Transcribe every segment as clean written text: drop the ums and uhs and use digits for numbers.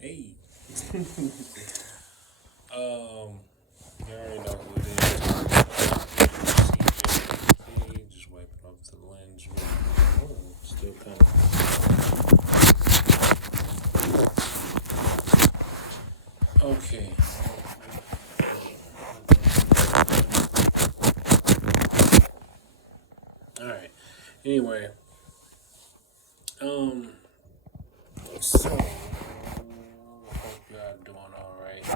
Hey. You already know who it is. Okay, just wipe it off the lens. Oh, still kind of. Okay. All right. Anyway, so hope y'all doing all right.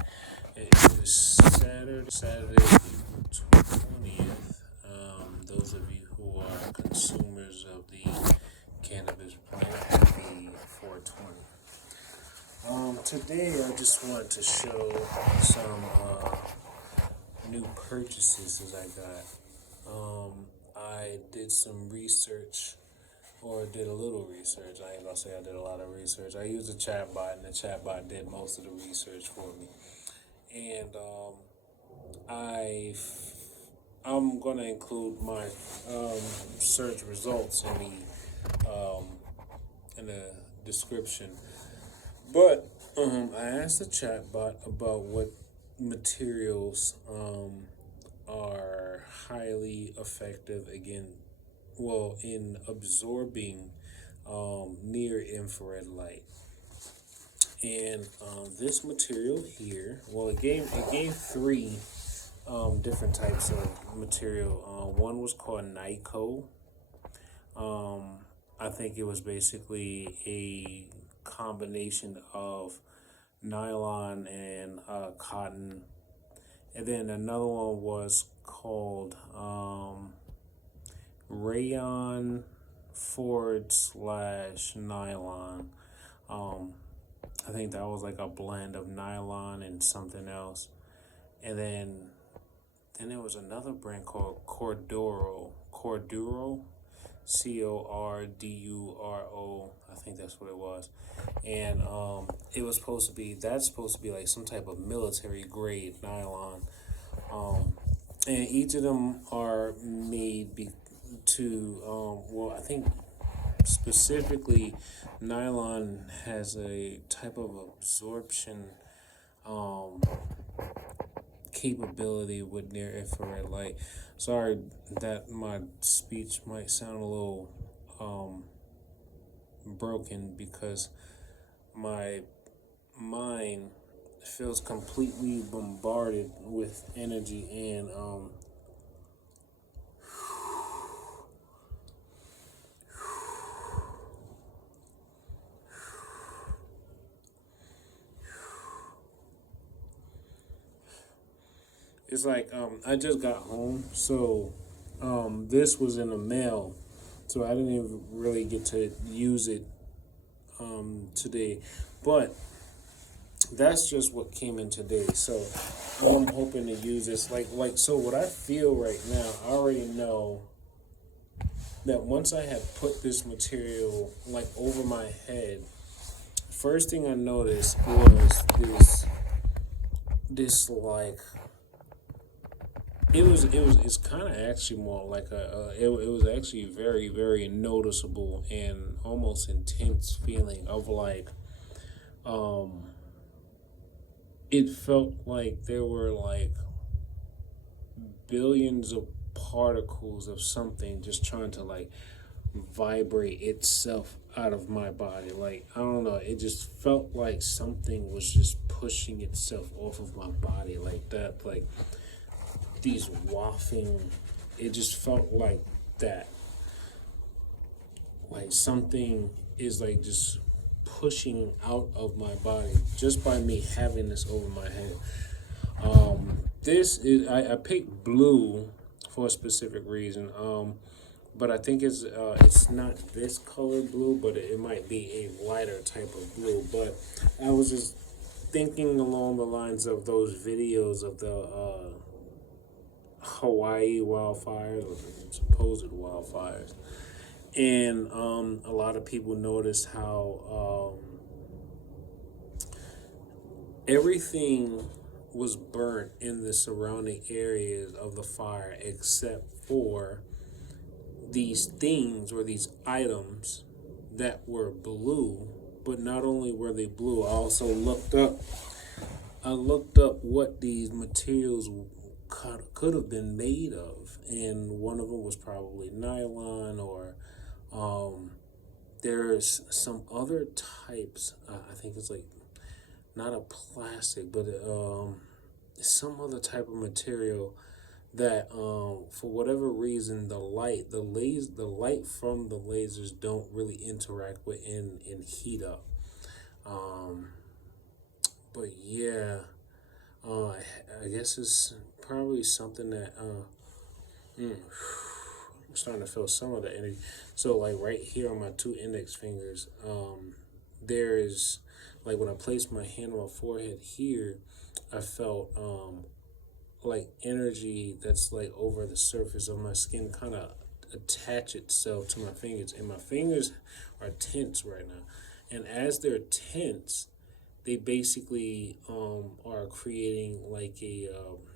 It is Saturday, April 20th. Those of you who are consumers of the cannabis plant, happy 420. Today I just wanted to show some new purchases that I got. I did some research, or did a little research. I ain't gonna say I did a lot of research. I used a chatbot, and the chatbot did most of the research for me. And I'm gonna include my search results in the description. But I asked the chatbot about what materials are highly effective in absorbing near infrared light. And this material here, well, it gave three different types of material. One was called Nyco. I think it was basically a combination of nylon and cotton. And then another one was called Rayon / nylon. I think that was like a blend of nylon and something else. And then there was another brand called CORDURA, CORDURA, I think that's what it was. And that's supposed to be like some type of military grade nylon. And each of them are made I think specifically nylon has a type of absorption capability with near infrared light. Sorry that my speech might sound a little broken, because my mind feels completely bombarded with energy, and it's like I just got home, so this was in the mail, so I didn't even really get to use it today. But that's just what came in today. So I'm hoping to use this. So what I feel right now, I already know that once I had put this material like over my head, first thing I noticed was this like it's kind of actually more like it was actually very, very noticeable and almost intense feeling of like it felt like there were like billions of particles of something just trying to like vibrate itself out of my body. Like, I don't know, it just felt like something was just pushing itself off of my body like that. Like these wafting, it just felt like that. Like something is like just pushing out of my body just by me having this over my head. I picked blue for a specific reason. But I think it's not this color blue, but it might be a lighter type of blue. But I was just thinking along the lines of those videos of the Hawaii wildfires, or the supposed wildfires. And a lot of people noticed how everything was burnt in the surrounding areas of the fire except for these things or these items that were blue, but not only were they blue, I looked up what these materials could have been made of, and one of them was probably nylon, or there's some other types. I think it's like not a plastic, but some other type of material that for whatever reason the light from the lasers don't really interact with and heat up. But yeah, I guess it's probably something that I'm starting to feel some of the energy. So like right here on my two index fingers, there is, like when I placed my hand on my forehead here, I felt like energy that's like over the surface of my skin kind of attach itself to my fingers, and my fingers are tense right now. And as they're tense, they basically are creating like a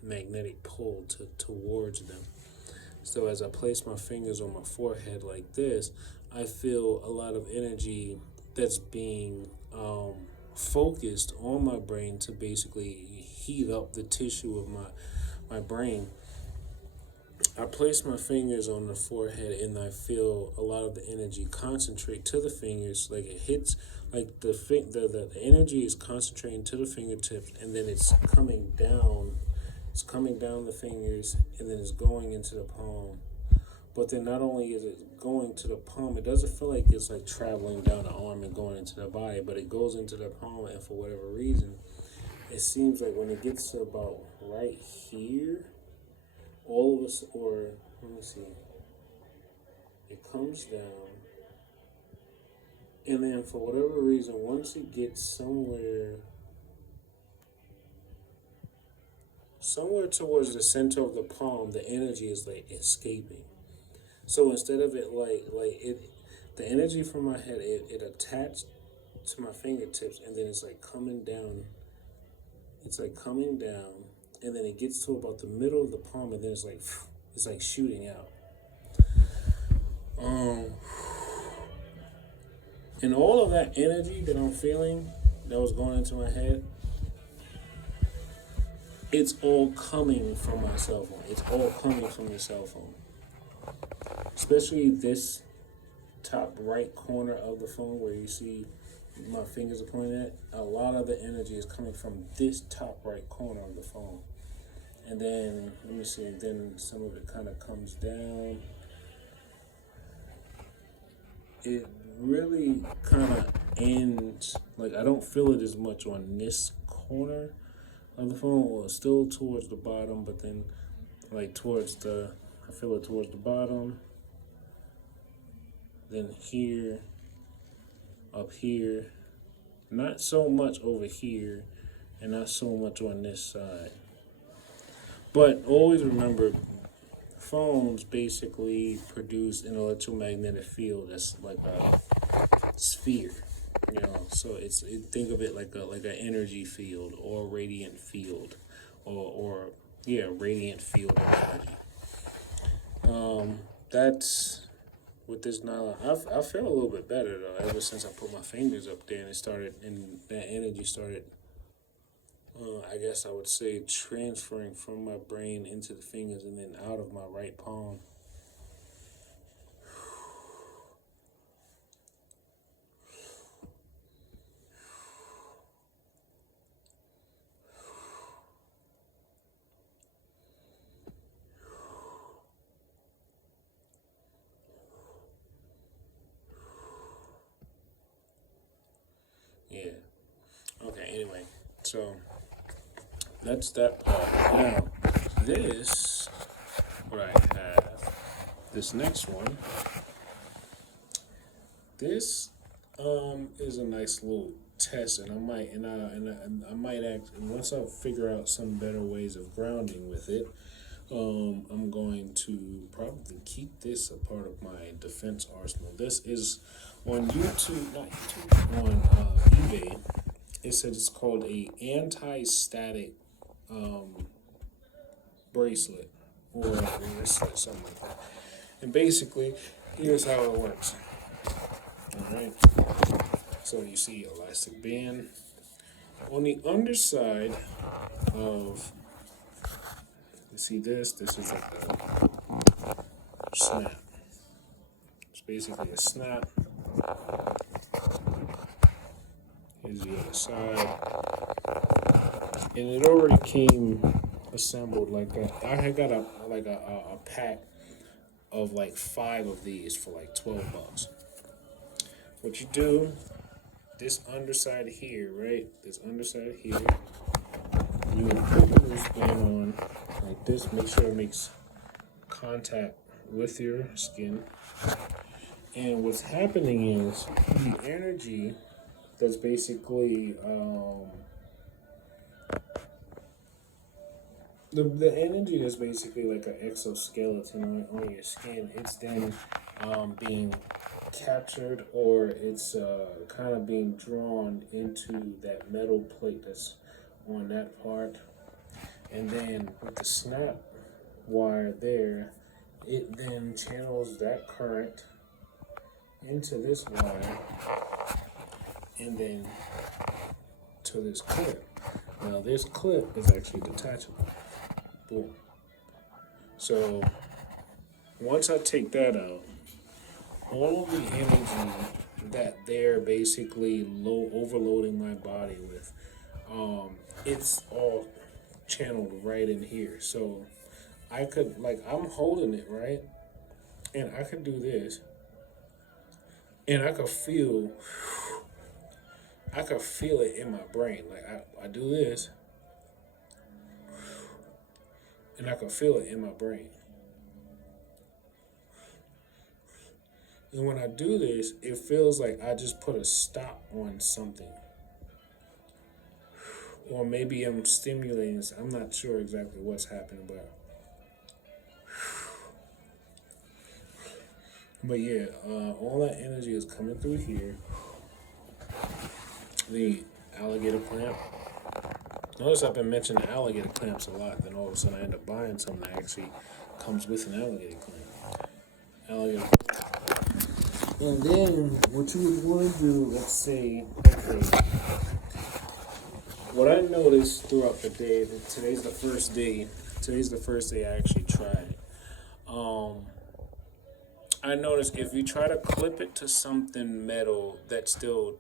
magnetic pull towards them. So as I place my fingers on my forehead like this, I feel a lot of energy that's being focused on my brain to basically heat up the tissue of my brain. I place my fingers on the forehead and I feel a lot of the energy concentrate to the fingers, like it hits, like the energy is concentrating to the fingertips, and then it's coming down. It's coming down the fingers, and then it's going into the palm. But then not only is it going to the palm, it doesn't feel like it's like traveling down the arm and going into the body, but it goes into the palm, and for whatever reason, it seems like when it gets to about right here, all of us, or let me see, it comes down, and then for whatever reason, once it gets somewhere towards the center of the palm, the energy is like escaping. So instead of it the energy from my head, it attached to my fingertips, and then it's like coming down. It's like coming down, and then it gets to about the middle of the palm, and then it's like shooting out. And all of that energy that I'm feeling that was going into my head, it's all coming from my cell phone. It's all coming from your cell phone. Especially this top right corner of the phone where you see my fingers are pointing at. A lot of the energy is coming from this top right corner of the phone. And then, let me see, then some of it kind of comes down. It really kind of ends, like I don't feel it as much on this corner of the phone, or still towards the bottom, but then like I feel it towards the bottom, then here, up here, not so much over here, and not so much on this side. But always remember, phones basically produce an electromagnetic field that's like a sphere, So think of it like an energy field or a radiant field, or radiant field of energy. That's with this nylon. I feel a little bit better though ever since I put my fingers up there and that energy started. I guess I would say transferring from my brain into the fingers and then out of my right palm. Yeah. Okay, anyway, so that's that part. Now, what I have, this next one, this is a nice little test, and I might act, and once I figure out some better ways of grounding with it, I'm going to probably keep this a part of my defense arsenal. This is on YouTube, not YouTube, on eBay. It says it's called a anti-static bracelet or wristlet, something like that. And basically, here's how it works. All right. So you see elastic band. On the underside of, you see this is like a snap. It's basically a snap. Here's the other side. And it already came assembled like that. I had got a pack of like 5 of these for like $12. What you do, this underside here, right? This underside here, you put the loose band on like this. Make sure it makes contact with your skin. And what's happening is the energy that's basically the energy that's basically like an exoskeleton on your skin. It's then being captured, or it's kind of being drawn into that metal plate that's on that part. And then with the snap wire there, it then channels that current into this wire and then to this clip. Now this clip is actually detachable. Boom. So once I take that out, all of the energy that they're basically overloading my body with, it's all channeled right in here. So I could, like, I'm holding it, right? And I could do this. And I could feel it in my brain. Like I do this, and I could feel it in my brain. And when I do this, it feels like I just put a stop on something. Or maybe I'm stimulating. I'm not sure exactly what's happening, but yeah, all that energy is coming through here. The alligator clamp. Notice I've been mentioning alligator clamps a lot, then all of a sudden I end up buying something that actually comes with an alligator clamp. Alligator clamp. And then what you would want to do, let's say, okay, what I noticed throughout the day, today's the first day I actually tried it. I noticed if you try to clip it to something metal that's still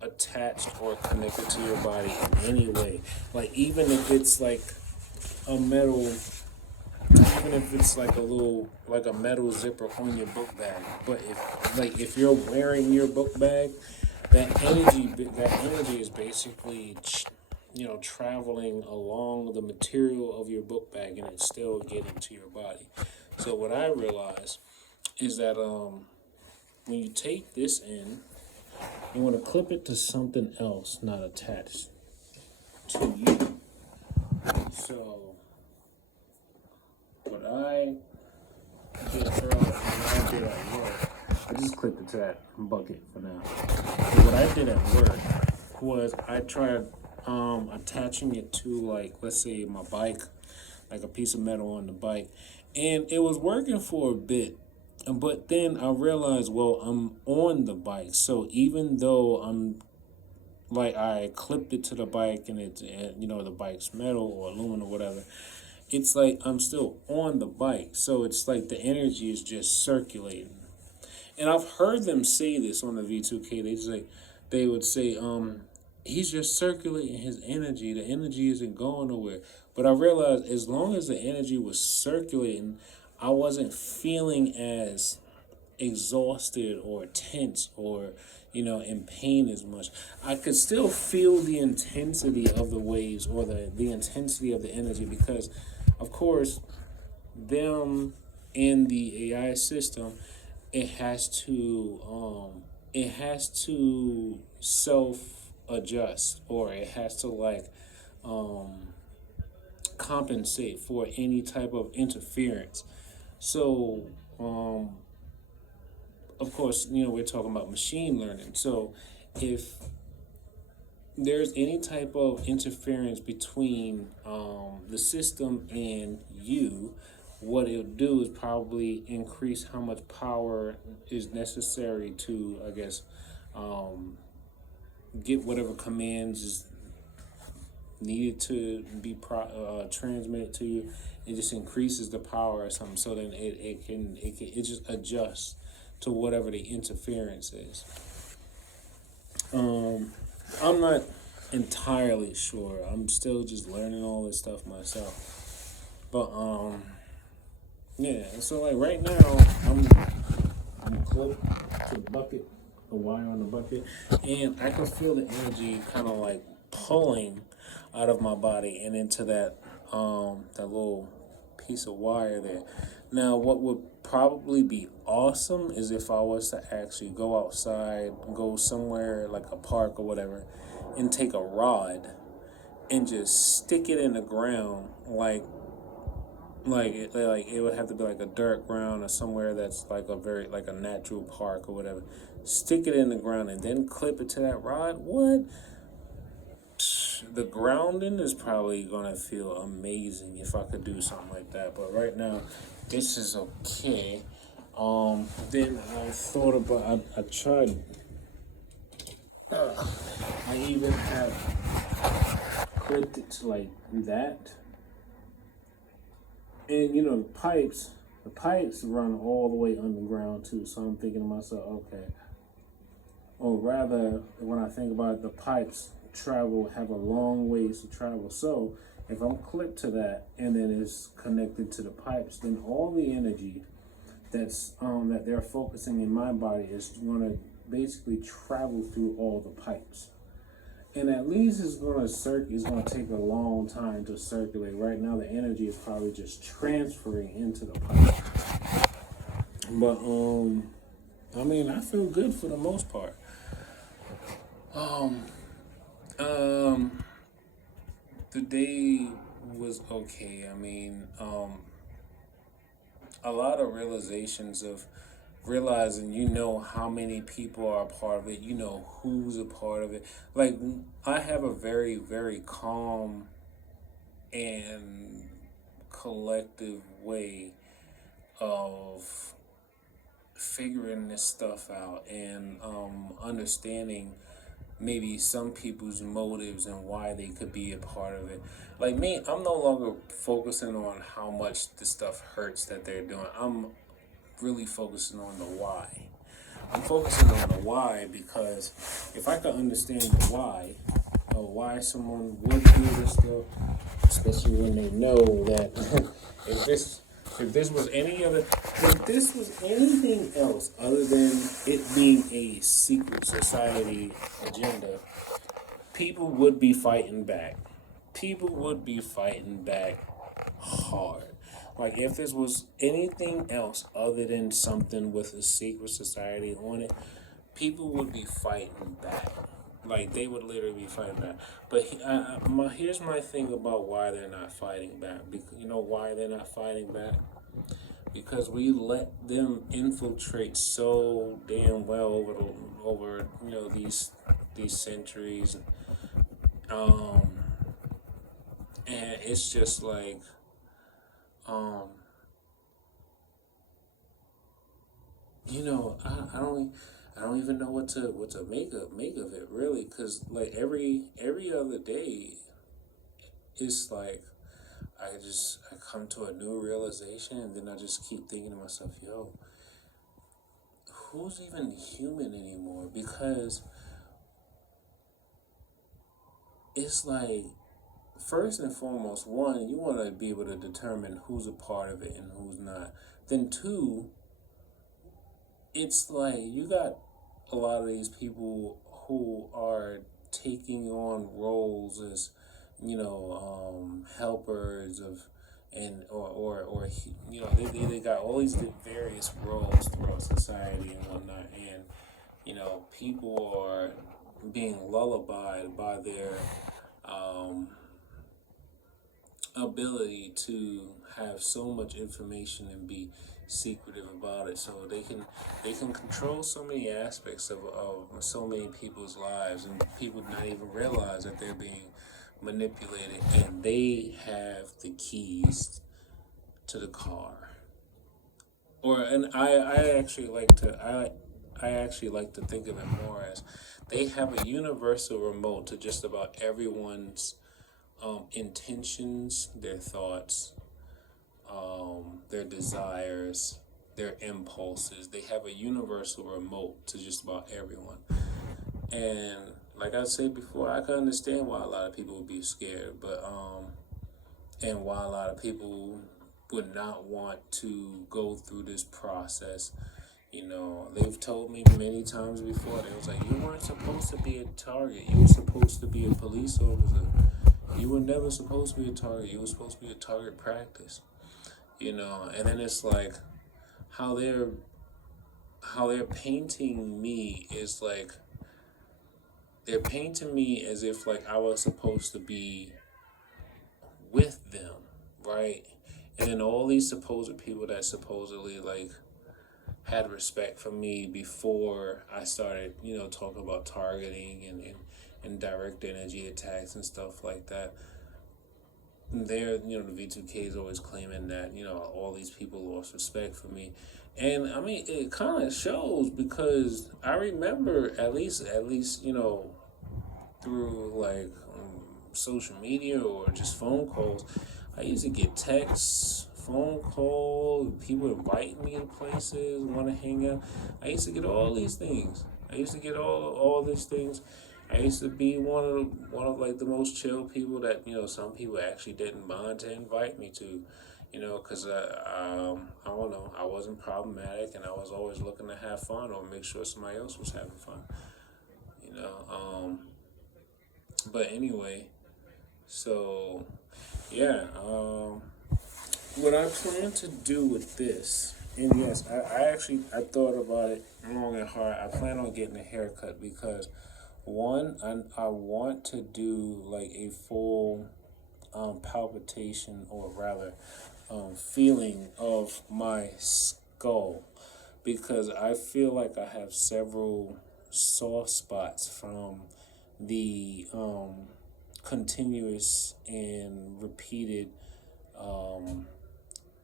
attached or connected to your body in any way, like even if it's like a metal, even if it's like a metal zipper on your book bag, but if you're wearing your book bag, that energy is basically traveling along the material of your book bag, and it's still getting to your body. So what I realized is that when you take this in, you want to clip it to something else not attached to you. So what I did at work, I just clipped it to that bucket for now. But what I did at work was I tried attaching it to, like, let's say my bike, like a piece of metal on the bike, and it was working for a bit. But then I realized, well, I'm on the bike, so even though I clipped it to the bike and it's, the bike's metal or aluminum or whatever, it's like I'm still on the bike. So it's like the energy is just circulating. And I've heard them say this on the V2K. They would say, he's just circulating his energy. The energy isn't going nowhere. But I realized as long as the energy was circulating, I wasn't feeling as exhausted or tense or in pain as much. I could still feel the intensity of the waves or the intensity of the energy, because of course them in the AI system, it has to self adjust, or it has to compensate for any type of interference. So of course, we're talking about machine learning. So if there's any type of interference between the system and you, what it'll do is probably increase how much power is necessary to, I guess, get whatever commands is needed to be transmitted to you. It just increases the power or something, so then it just adjusts to whatever the interference is. I'm not entirely sure. I'm still just learning all this stuff myself. But yeah. So like right now, I'm clipped to the bucket, the wire on the bucket, and I can feel the energy kind of like pulling out of my body and into that little piece of wire there. Now, what would probably be awesome is if I was to actually go outside, go somewhere like a park or whatever, and take a rod and just stick it in the ground, like it would have to be like a dirt ground or somewhere that's like a natural park or whatever. Stick it in the ground and then clip it to that rod. What? The grounding is probably gonna feel amazing if I could do something like that. But right now, this is okay. Then I thought about. I tried. I even have clipped it to like that, and you know the pipes run all the way underground too. So I'm thinking to myself, okay. Or rather, when I think about it, the pipes have a long ways to travel. So if I'm clipped to that and then it's connected to the pipes, then all the energy that they're focusing in my body is going to basically travel through all the pipes. And at least it's going to take a long time to circulate. Right now the energy is probably just transferring into the pipe. But I mean, I feel good for the most part. The day was okay. I mean, a lot of realizations of realizing, you know, how many people are a part of it, you know, who's a part of it. Like, I have a very, very calm and collective way of figuring this stuff out and understanding maybe some people's motives and why they could be a part of it. Like me, I'm no longer focusing on how much the stuff hurts that they're doing. I'm really focusing on the why. I'm focusing on the why because if I could understand the why, or why someone would do this stuff, especially when they know that if this was anything else other than it being a secret society agenda, people would be fighting back. People would be fighting back hard. Like if this was anything else other than something with a secret society on it, people would be fighting back. Like they would literally be fighting back. But here's my thing about why they're not fighting back. Because you know why they're not fighting back? Because we let them infiltrate so damn well over you know these centuries, and it's just like you know I don't even know what to make of it really, because like every other day it's like I come to a new realization, and then I just keep thinking to myself, yo, who's even human anymore? Because it's like, first and foremost, one, you want to be able to determine who's a part of it and who's not. Then two, it's like you got a lot of these people who are taking on roles as, you know, helpers of, and or you know, they got all these various roles throughout society and whatnot, and you know, people are being lullabied by their ability to have so much information and be secretive about it, so they can control so many aspects of so many people's lives, and people not even realize that they're being manipulated, and they have the keys to the car. And I actually like to I actually like to think of it more as they have a universal remote to just about everyone's intentions, their thoughts, their desires, their impulses. They have a universal remote to just about everyone. And like I said before, I can understand why a lot of people would be scared, but and why a lot of people would not want to go through this process. You know, they've told me many times before, they was like, you weren't supposed to be a target. You were supposed to be a police officer. You were never supposed to be a target. You were supposed to be a target practice. You know, and then it's like how they're painting me is like they're painting me as if like I was supposed to be with them, right? And then all these supposed people that supposedly like had respect for me before I started, you know, talking about targeting and direct energy attacks and stuff like that. They're, you know, the V2K is always claiming that, you know, all these people lost respect for me. And I mean, it kind of shows because I remember at least, you know, through like social media or just phone calls, I used to get texts, phone calls, people inviting me to places, want to hang out. I used to get all these things. I used to get all these things. I used to be one of like the most chill people that, you know, some people actually didn't mind to invite me to, you know, because I don't know, I wasn't problematic and I was always looking to have fun or make sure somebody else was having fun, you know. But anyway, so yeah, what I plan to do with this, and yes, I thought about it long and hard. I plan on getting a haircut because one, I want to do like a full palpitation, or rather feeling of my skull, because I feel like I have several soft spots from the continuous and repeated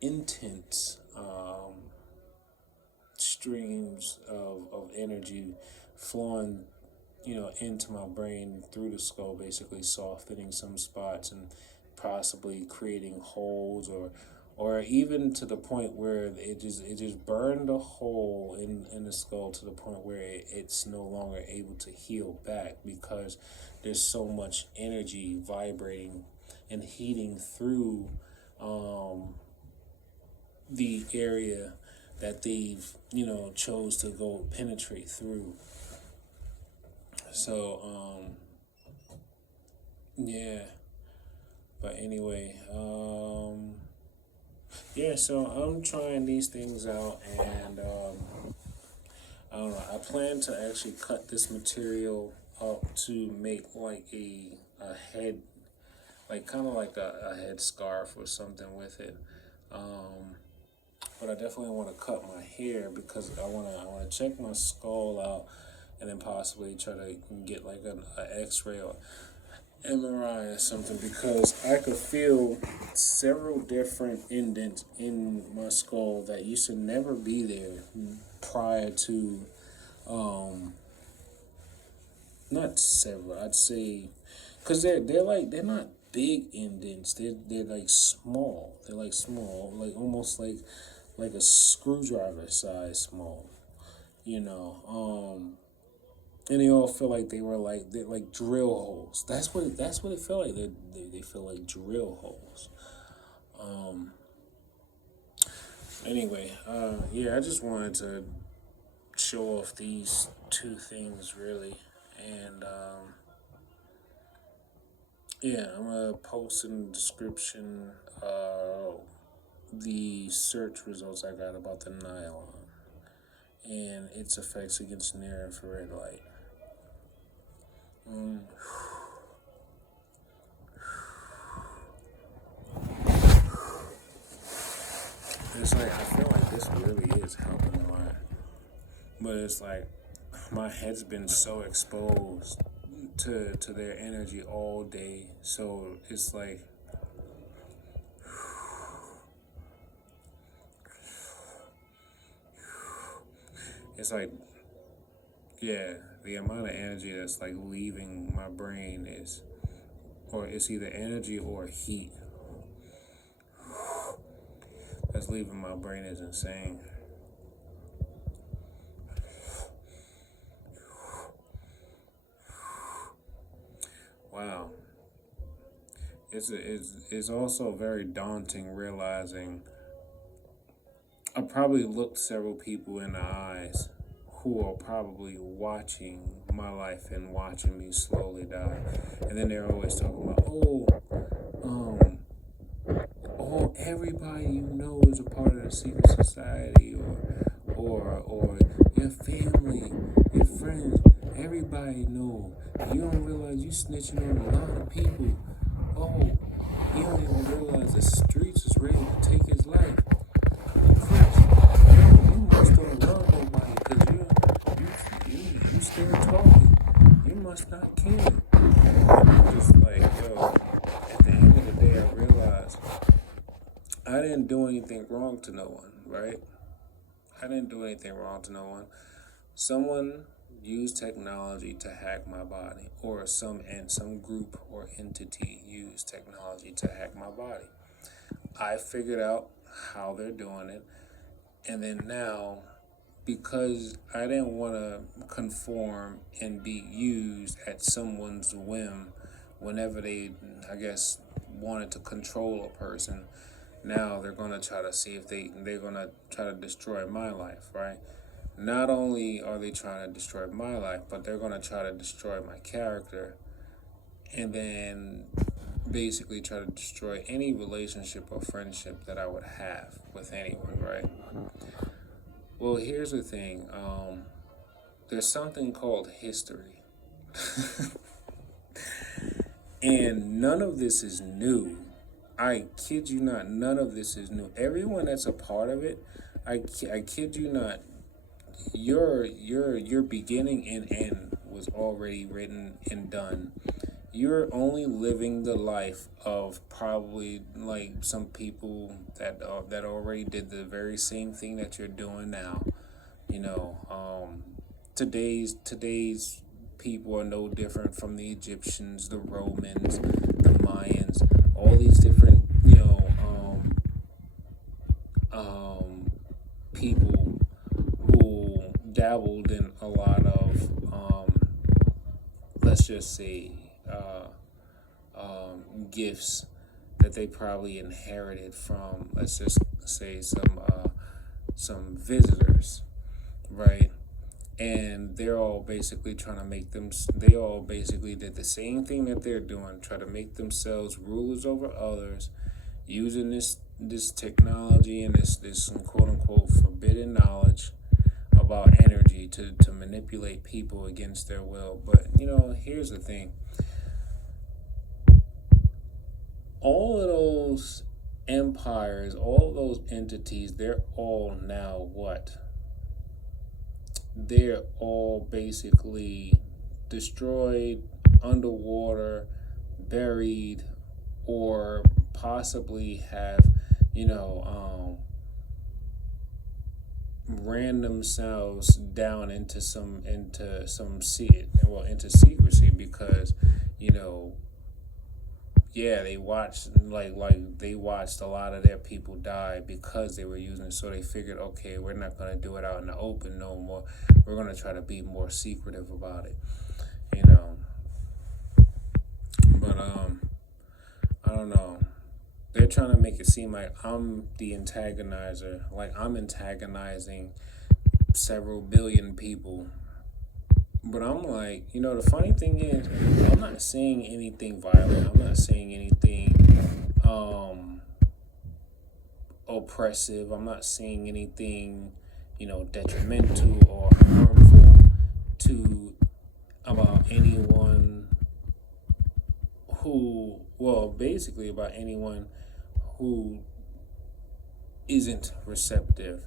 intense streams of energy flowing, you know, into my brain through the skull, basically softening some spots and possibly creating holes, or even to the point where it just burned a hole in the skull to the point where it's no longer able to heal back because there's so much energy vibrating and heating through the area that they've, you know, chose to go penetrate through. So yeah, but anyway, yeah, so I'm trying these things out, and I don't know, I plan to actually cut this material up to make like a head, like kind of like a head scarf or something with it. But I definitely want to cut my hair because I want to check my skull out, and then possibly try to get like an X-ray or MRI or something, because I could feel several different indents in my skull that used to never be there prior to, not several, I'd say, because they're not big indents. They're like small. They're like small, like almost like a screwdriver size small, you know. And they all feel like they're like drill holes. That's what it felt like. They feel like drill holes. Anyway, yeah, I just wanted to show off these two things really, and yeah, I'm gonna post in the description the search results I got about the nylon and its effects against near infrared light. It's like I feel like this really is helping a lot, but it's like my head's been so exposed to their energy all day, so it's like it's like, yeah, the amount of energy that's like leaving my brain is, or it's either energy or heat that's leaving my brain is insane. Wow. It's also very daunting realizing I probably looked several people in the eyes who are probably watching my life and watching me slowly die. And then they're always talking about, um, everybody you know is a part of the secret society, or your family, your friends, everybody know. You don't realize you snitching on a lot of people. Oh, you don't even realize the streets is ready to take his life. Crips, you must don't love nobody because you still talking. You must not care. I'm just like, yo, at the end of the day, I realized I didn't do anything wrong to no one, right? I didn't do anything wrong to no one. Someone used technology to hack my body, or some group or entity used technology to hack my body. I figured out how they're doing it, and then now, because I didn't want to conform and be used at someone's whim whenever they, I guess, wanted to control a person, now they're going to try to see if they're going to try to destroy my life, right? Not only are they trying to destroy my life, but they're going to try to destroy my character, and then basically try to destroy any relationship or friendship that I would have with anyone, right? Well, here's the thing. There's something called history. And none of this is new. I kid you not, none of this is new. Everyone that's a part of it, I kid you not, your beginning and end was already written and done. You're only living the life of probably like some people that already did the very same thing that you're doing now. You know, today's people are no different from the Egyptians, the Romans, the Mayans, all these different, people who dabbled in a lot of, let's just say, gifts that they probably inherited from, let's just say, some visitors, right? And they're all basically trying to make them. They all basically did the same thing that they're doing, try to make themselves rulers over others, using this technology and this quote unquote forbidden knowledge about energy to manipulate people against their will. But here's the thing. All of those empires, all of those entities, they're all now what? They're all basically destroyed, underwater, buried, or possibly have, ran themselves down into secrecy because, yeah, they watched they watched a lot of their people die because they were using it. So they figured, okay, we're not gonna do it out in the open no more. We're gonna try to be more secretive about it, But I don't know. They're trying to make it seem like I'm the antagonizer, like I'm antagonizing several billion people. But I'm like, the funny thing is, I'm not saying anything violent. I'm not saying anything oppressive. I'm not saying anything, detrimental or harmful to about anyone basically about anyone who isn't receptive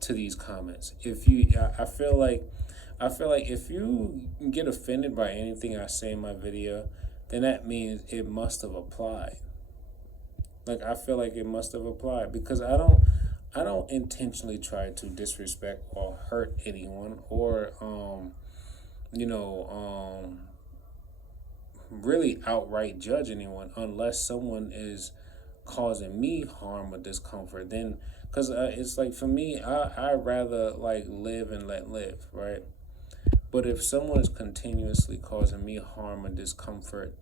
to these comments. I feel like if you get offended by anything I say in my video, then that means it must have applied. Like, I feel like it must have applied because I I don't intentionally try to disrespect or hurt anyone, or you know, really outright judge anyone unless someone is causing me harm or discomfort. Then, because it's like, for me, I rather like live and let live, right? But if someone is continuously causing me harm or discomfort,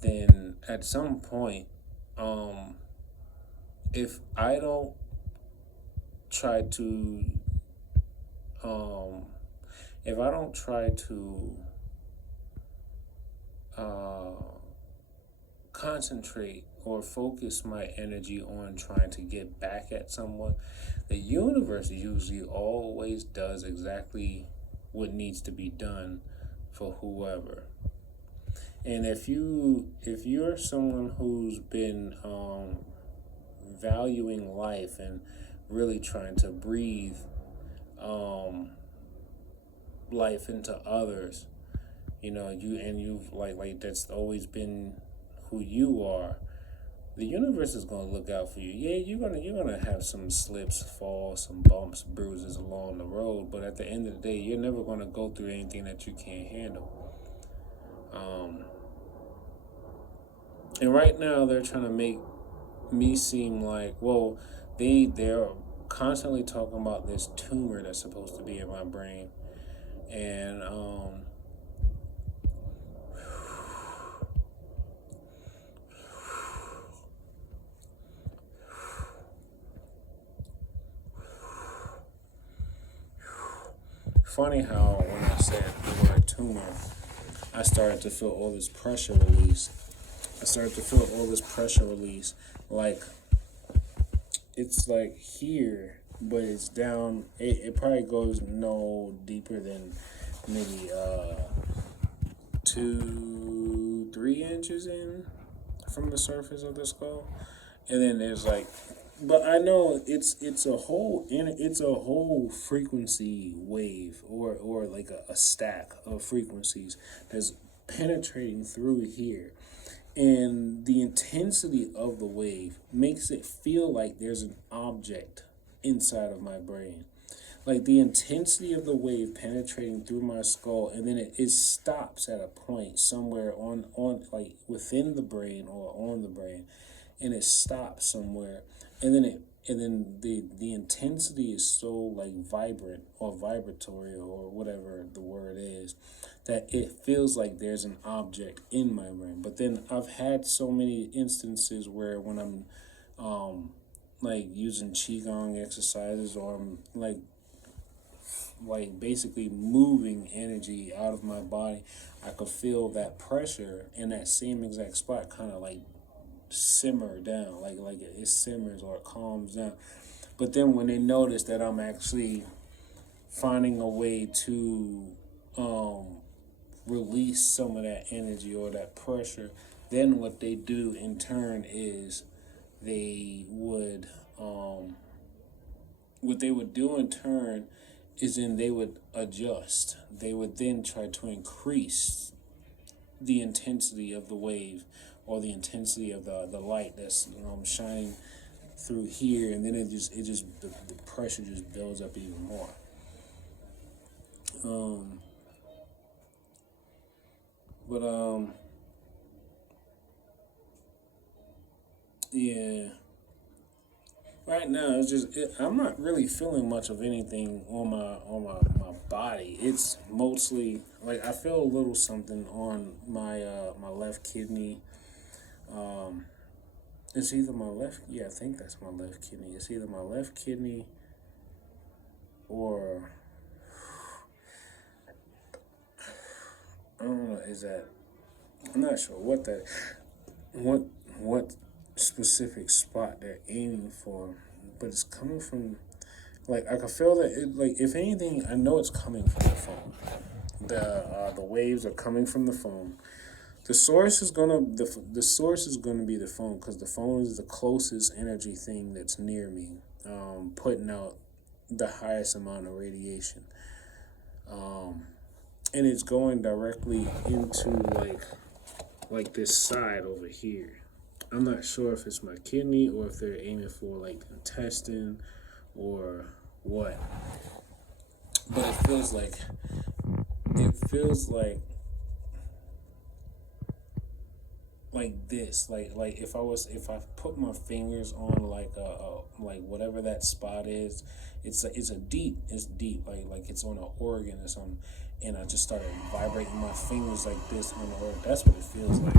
then at some point, um, if I don't try to, um, if I don't try to uh, concentrate or focus my energy on trying to get back at someone, the universe usually always does exactly what needs to be done for whoever. And if you're someone who's been valuing life and really trying to breathe um, life into others, you've like that's always been who you are. The universe is gonna look out for you. Yeah, you're gonna have some slips, falls, some bumps, bruises along the road, but at the end of the day, you're never gonna go through anything that you can't handle. And right now, they're trying to make me seem like, well, they're constantly talking about this tumor that's supposed to be in my brain, and funny how when I said the word tumor, I started to feel all this pressure release. Like it's like here, but it's down. It probably goes no deeper than maybe 2-3 inches in from the surface of the skull, and then there's like, but I know it's a whole frequency wave, or like a stack of frequencies that's penetrating through here, and the intensity of the wave makes it feel like there's an object inside of my brain. Like the intensity of the wave penetrating through my skull, and then it stops at a point somewhere on like within the brain or on the brain, and it stops somewhere, and then the intensity is so like vibrant or vibratory or whatever the word is, that it feels like there's an object in my brain. But then I've had so many instances where when I'm like using qigong exercises, or I'm like basically moving energy out of my body, I could feel that pressure in that same exact spot kind of like simmer down, like it simmers or it calms down. But then when they notice that I'm actually finding a way to release some of that energy or that pressure, then what they do in turn is they would what they would do in turn is then they would adjust. They would then try to increase the intensity of the wave, or the intensity of the light that's shining through here, and then the pressure just builds up even more. But yeah. Right now, I'm not really feeling much of anything on my body. It's mostly like I feel a little something on my left kidney. It's either my left, yeah, I think that's my left kidney. It's either my left kidney or I don't know. I'm not sure what specific spot they're aiming for, but it's coming from, like, I can feel that it, like, if anything, I know it's coming from the phone. The waves are coming from the phone. The source is gonna be the phone, because the phone is the closest energy thing that's near me, putting out the highest amount of radiation, and it's going directly into like this side over here. I'm not sure if it's my kidney or if they're aiming for like the intestine or what. But it feels like this, like if I put my fingers on like whatever that spot is, it's deep, like it's on an organ or something, and I just started vibrating my fingers like this on the organ. That's what it feels like.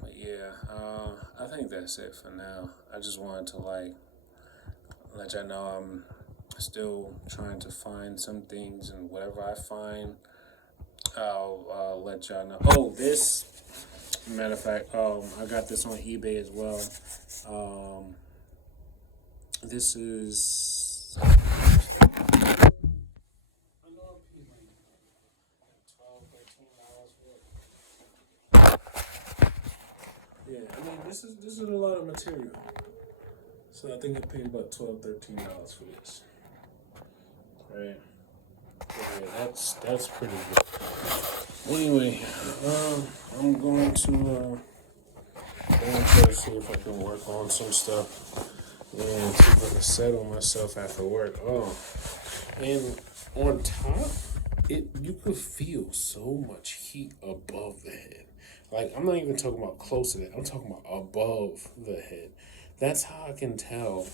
But yeah, I think that's it for now. I just wanted to like let y'all know I'm still trying to find some things, and whatever I find, I'll let y'all know. Oh, this, matter of fact, I got this on eBay as well. This is, I know I paid like $12, $13 for it. Yeah, I mean this is a lot of material. So I think I paid about $12, $13 for this. Right. Yeah, that's pretty good. Anyway, I'm going to try to see if I can work on some stuff and see if I can settle myself after work. Oh, and on top, you could feel so much heat above the head. Like, I'm not even talking about close to that. I'm talking about above the head. That's how I can tell.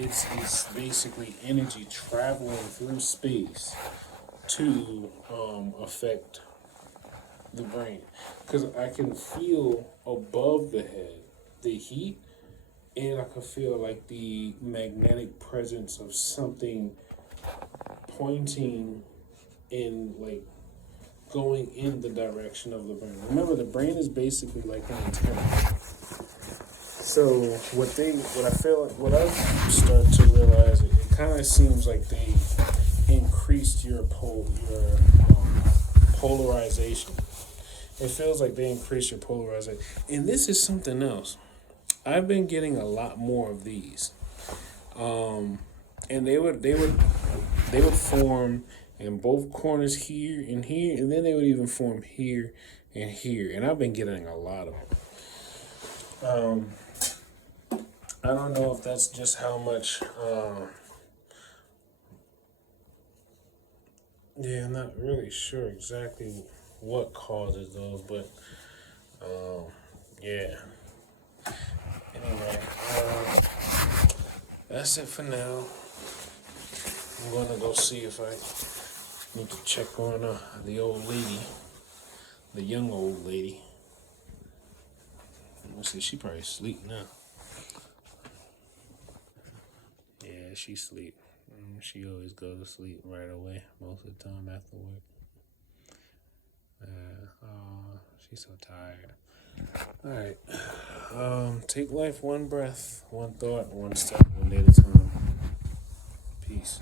It's basically energy traveling through space to affect the brain, because I can feel above the head the heat, and I can feel like the magnetic presence of something pointing in, like going in the direction of the brain. Remember, the brain is basically like an antenna. So what I've started to realize, it kind of seems like they increased your polarization. It feels like they increased your polarization, and this is something else. I've been getting a lot more of these, and they would form in both corners here and here, and then they would even form here and here, and I've been getting a lot of them. I don't know if that's just how much. Yeah, I'm not really sure exactly what causes those, but yeah. Anyway, that's it for now. I'm gonna go see if I need to check on the old lady, the young old lady. Let's see, she probably asleep now. Yeah, she sleep. She always goes to sleep right away most of the time after work. She's so tired. All right. Take life one breath, one thought, one step, one day at a time. Peace.